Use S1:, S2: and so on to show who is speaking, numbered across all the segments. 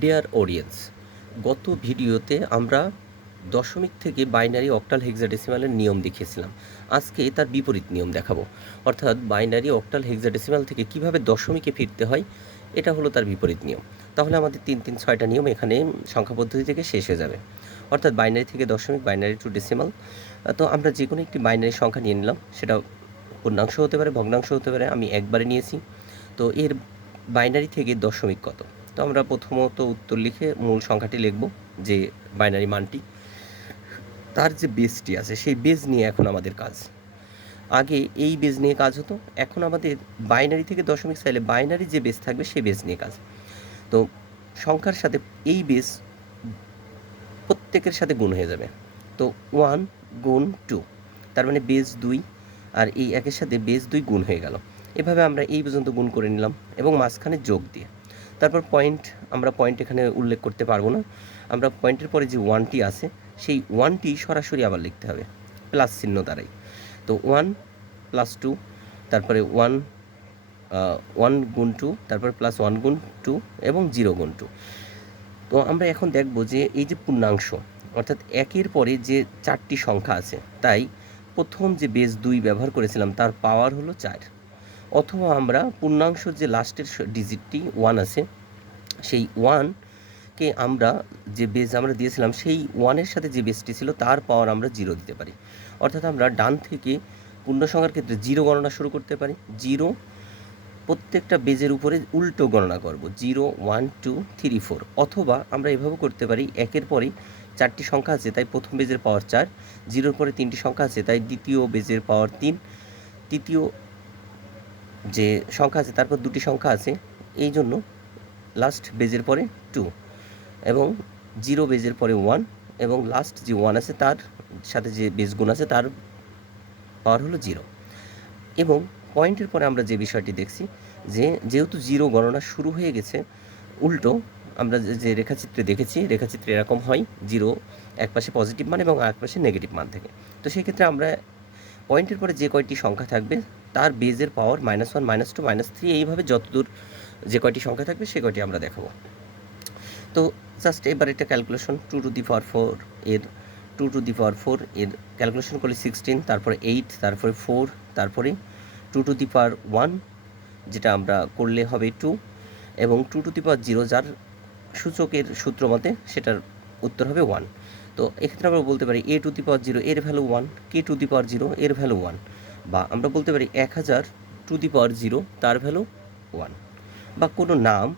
S1: Dear audience গত ভিডিওতে আমরা দশমিক থেকে বাইনারি অক্টাল হেক্সাডেসিমালের নিয়ম দেখিয়েছিলাম। আজকে তার বিপরীত নিয়ম দেখাবো। অর্থাৎ বাইনারি অক্টাল হেক্সাডেসিমাল থেকে কীভাবে দশমিকে ফিরতে হয়, এটা হলো তার বিপরীত নিয়ম। তাহলে আমাদের তিন তিন ছয়টা নিয়ম এখানে সংখ্যা পদ্ধতি থেকে শেষ হয়ে যাবে। অর্থাৎ বাইনারি থেকে দশমিক, বাইনারি টু ডেসিমাল তো আমরা যে কোনো একটি বাইনারি সংখ্যা নিয়ে নিলাম। সেটা পূর্ণাংশ হতে পারে, ভগ্নাংশ হতে পারে, আমি একবারে নিয়েছি। তো এর বাইনারি থেকে দশমিক কত? তো আমরা প্রথমত উত্তর লিখে মূল সংখ্যাটি লিখব, যে বাইনারি মানটি। তার যে বেসটি আছে, সেই বেজ নিয়ে এখন আমাদের কাজ। আগে এই বেজ নিয়ে কাজ হতো, এখন আমাদের বাইনারি থেকে দশমিক চাইলে বাইনারি যে বেস থাকবে, সেই বেস নিয়ে কাজ। তো সংখ্যার সাথে এই বেস প্রত্যেকের সাথে গুণ হয়ে যাবে। তো ওয়ান গুণ টু তার মানে বেস দুই, আর এই একের সাথে বেস দুই গুণ হয়ে গেল। এভাবে আমরা এই পর্যন্ত গুণ করে নিলাম এবং মাঝখানে যোগ দিয়ে। তারপর পয়েন্ট আমরা পয়েন্ট এখানে উল্লেখ করতে পারব না। আমরা পয়েন্টের পরে যে ওয়ানটি আছে, সেই ওয়ানটি সরাসরি আবার লিখতে হবে প্লাস চিহ্ন দ্বারাই। তো ওয়ান প্লাস টু তারপরে ওয়ান ওয়ান গুণ টু তারপরে প্লাস ওয়ান গুণ টু এবং জিরো গুণ টু তো আমরা এখন দেখব যে এই যে পূর্ণাংশ, অর্থাৎ একের পরে যে চারটি সংখ্যা আছে, তাই প্রথম যে বেস দুই ব্যবহার করেছিলাম, তার পাওয়ার হলো চার। অথবা আমরা পূর্ণাংশ যে লাস্টের ডিজিটটি ওয়ান আছে, সেই ওয়ানকে আমরা যে বেস আমরা দিয়েছিলাম, সেই ওয়ানের সাথে যে বেসটি ছিল, তার পাওয়ার আমরা জিরো দিতে পারি। অর্থাৎ আমরা ডান থেকে পূর্ণ সংখ্যার ক্ষেত্রে জিরো গণনা শুরু করতে পারি। জিরো প্রত্যেকটা বেজের উপরে উল্টো গণনা করব। Zero one two three four অথবা আমরা এভাবে করতে পারি, একের পরে চারটি সংখ্যা আছে, তাই প্রথম বেজের পাওয়ার চার জিরোর পরে তিনটি সংখ্যা আছে, তাই দ্বিতীয় বেজের পাওয়ার তিন, তৃতীয় যে সংখ্যা আছে, তারপর দুটি সংখ্যা আছে, এই জন্য লাস্ট বেজের পরে টু এবং জিরো বেজের পরে ওয়ান এবং লাস্ট যে ওয়ান আছে, তার সাথে যে বেজ গুণ আছে, তার পাওয়ার হলো জিরো এবং পয়েন্টের পরে আমরা যে বিষয়টি দেখছি, যে যেহেতু জিরো গণনা শুরু হয়ে গেছে, উল্টো আমরা যে- রেখাচিত্রে দেখেছি, রেখাচিত্রে এরকম হয় জিরো এক পাশে পজিটিভ মান এবং এক পাশে নেগেটিভ মান থেকে। তো সেই ক্ষেত্রে আমরা পয়েন্টের পরে যে কয়টি সংখ্যা থাকবে তার বেজের power minus one minus two minus three এইভাবে যতদূর যে কয়টি সংখ্যা থাকবে সে কয়টি আমরা দেখাবো। তো জাস্ট এবার এটা calculation two to the power four এর two to the power four এর ক্যালকুলেশন করলে সিক্সটিন তারপরে এইট তারপরে ফোর তারপরে two to the power one যেটা আমরা করলে হবে টু এবং two to the power zero যার সূচকের সূত্র মতে সেটার উত্তর হবে ওয়ান তো এক্ষেত্রে আমরা বলতে পারি A to the power zero এর value one K to the power zero এর ভ্যালু ওয়ান বা আমরা বলতে পারি এক হাজার টু দি পাওয়ার জিরো তার ভ্যালু ওয়ান বা কোনো নাম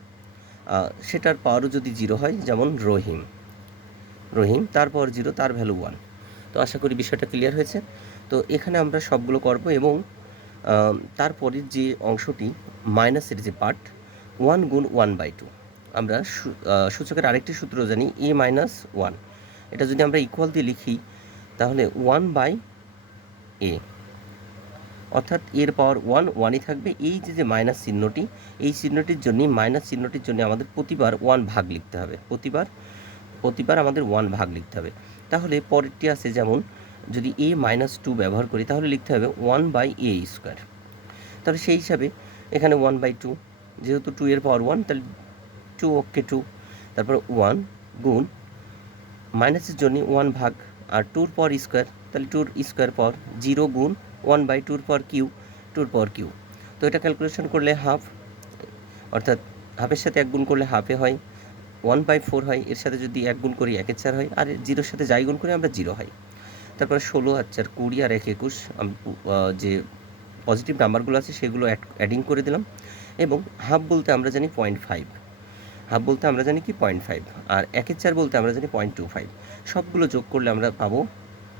S1: সেটার পাওয়ারও যদি জিরো হয়, যেমন রহিম। রহিম, তার পাওয়ার জিরো তার ভ্যালু ওয়ান তো আশা করি বিষয়টা ক্লিয়ার হয়েছে। তো এখানে আমরা সবগুলো করব এবং তারপরের যে অংশটি মাইনাসের যে পার্ট ওয়ান গুণ ওয়ান বাই টু আমরা সূচকের আরেকটি সূত্র জানি এ মাইনাস ওয়ান এটা যদি আমরা ইকুয়াল দিয়ে লিখি, তাহলে ওয়ান বাই এ অর্থাৎ এর পাওয়ার ওয়ান ওয়ানই থাকবে। এই যে যে মাইনাস চিহ্নটি, এই চিহ্নটির জন্য মাইনাস চিহ্নটির জন্য আমাদের প্রতিবার ওয়ান ভাগ লিখতে হবে। প্রতিবার প্রতিবার আমাদের ওয়ান ভাগ লিখতে হবে। তাহলে পরেরটি আছে যেমন, যদি এ মাইনাস টু ব্যবহার করি, তাহলে লিখতে হবে ওয়ান বাই এ স্কোয়ার তাহলে সেই হিসাবে এখানে ওয়ান বাই টু যেহেতু টু এর পাওয়ার ওয়ান তাহলে টু ওকে টু তারপর ওয়ান গুণ মাইনাসের জন্য ওয়ান ভাগ, আর টুর পর স্কোয়ার তাহলে টুর স্কোয়ার পর জিরো গুণ ওয়ান বাই টুর পর কিউ টুর পর কিউ তো এটা ক্যালকুলেশন করলে হাফ অর্থাৎ হাফের সাথে এক গুণ করলে হাফে হয় ওয়ান বাই ফোর হয়, এর সাথে যদি এক গুণ করি একের চার হয়, আর জিরোর সাথে যাই গুণ করি আমরা জিরো হয়। তারপরে ষোলো আর চার, কুড়ি আর এক, একুশ যে পজিটিভ নাম্বারগুলো আছে সেগুলো অ্যাডিং করে দিলাম। এবং হাফ বলতে আমরা জানি পয়েন্ট ফাইভ হাফ বলতে আমরা জানি কি? পয়েন্ট ফাইভ আর একের চার বলতে আমরা জানি পয়েন্ট টু ফাইভ সবগুলো যোগ করলে আমরা পাবো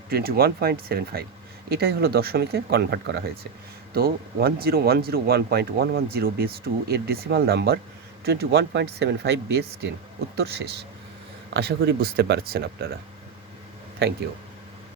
S1: twenty one point seven five এটাই হলো দশমিকে কনভার্ট করা হয়েছে। তো one zero one zero one point one one zero base two এর decimal number twenty one point seven five base ten উত্তর শেষ। আশা করি বুঝতে পারছেন আপনারা। Thank you